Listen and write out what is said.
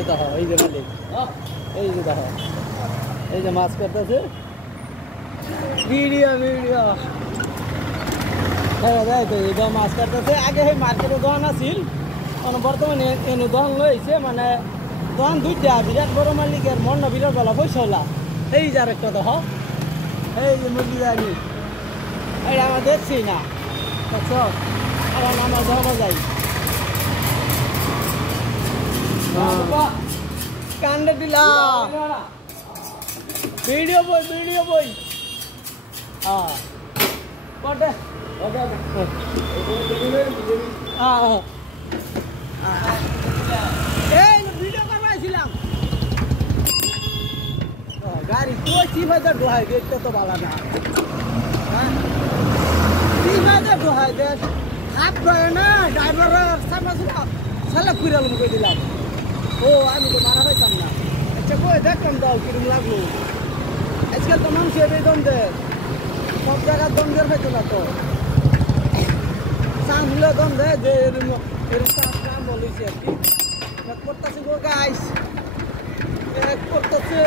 যে দেখো এই যে মালিক এই যে দেখো এই যে মাছ করতেছে ভিডিও ভিডিও হ্যাঁ দেয় তো এই মাছ কাটতেছে আগে সেই মার্কেটে দোকান আছিল বর্তমানে এনে দোকান লইছে মানে দোকান দুইটা বিরাট বড় মালিকের মন বিরাট ভালো পয়সা হলা এই যে আরেকটা দেখো এই যে মুরগি জানি এটা আমরা দেখছি না দেখছ এখন আমরা ধরা যাই কান্দে দিলাম ভিডিও বই হ্যাঁ কটে এই ভিডিও করবাইছিলাম গাড়ি কই চিফাইতে ঢোহাই দেখতে তো ভালো না হ্যাঁ চিফাইতে ঢোহাই দেখ হাত ধরে না ড্রাইভারের সামনে সালা কুইরালম কই দিলাম ও আমি তো মারা পাইতাম না আচ্ছা কই দেখলাম দাও কিরম লাগলো আজকাল তো মানুষ এটাই দম দেয় সব জায়গায় দম দেওয়ার পাইতো না তো চান্স দম দেয় যে এরকম কাম বলেছি আর কি করতেছে গো গাইস করতেছে